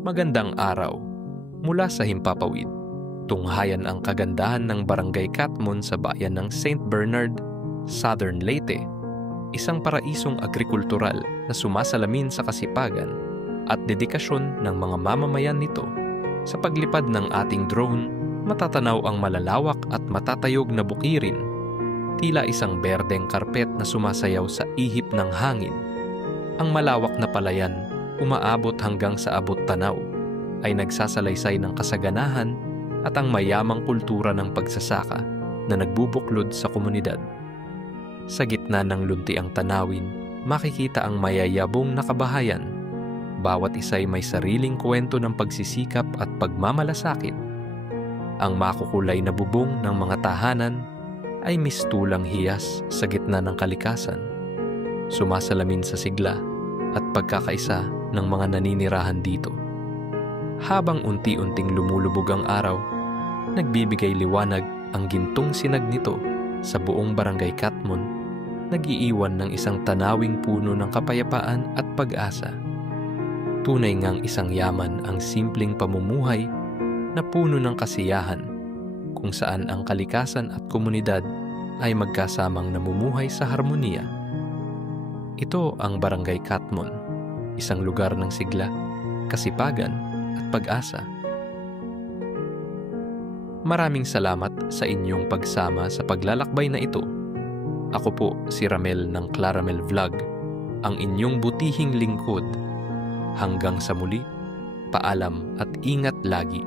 Magandang araw. Mula sa Himpapawid, tunghayan ang kagandahan ng Barangay Catmon sa bayan ng St. Bernard, Southern Leyte, isang paraisong agrikultural na sumasalamin sa kasipagan at dedikasyon ng mga mamamayan nito. Sa paglipad ng ating drone, matatanaw ang malalawak at matatayog na bukirin, tila isang berdeng karpet na sumasayaw sa ihip ng hangin. Ang malawak na palayan, umaabot hanggang sa abot tanaw, ay nagsasalaysay ng kasaganahan at ang mayamang kultura ng pagsasaka na nagbubuklod sa komunidad. Sa gitna ng luntiang tanawin, makikita ang mayayabong na kabahayan. Bawat isa'y may sariling kwento ng pagsisikap at pagmamalasakit. Ang makukulay na bubong ng mga tahanan ay mistulang hiyas sa gitna ng kalikasan, sumasalamin sa sigla at pagkakaisa ng mga naninirahan dito. Habang unti-unting lumulubog ang araw, nagbibigay liwanag ang gintong sinag nito sa buong Barangay Catmon, nag-iiwan ng isang tanawing puno ng kapayapaan at pag-asa. Tunay ngang isang yaman ang simpleng pamumuhay na puno ng kasiyahan, kung saan ang kalikasan at komunidad ay magkasamang namumuhay sa harmonia. Ito ang Barangay Catmon, isang lugar ng sigla, kasipagan at pag-asa. Maraming salamat sa inyong pagsama sa paglalakbay na ito. Ako po si Ramel ng Claramel Vlog, ang inyong butihing lingkod. Hanggang sa muli, paalam at ingat lagi.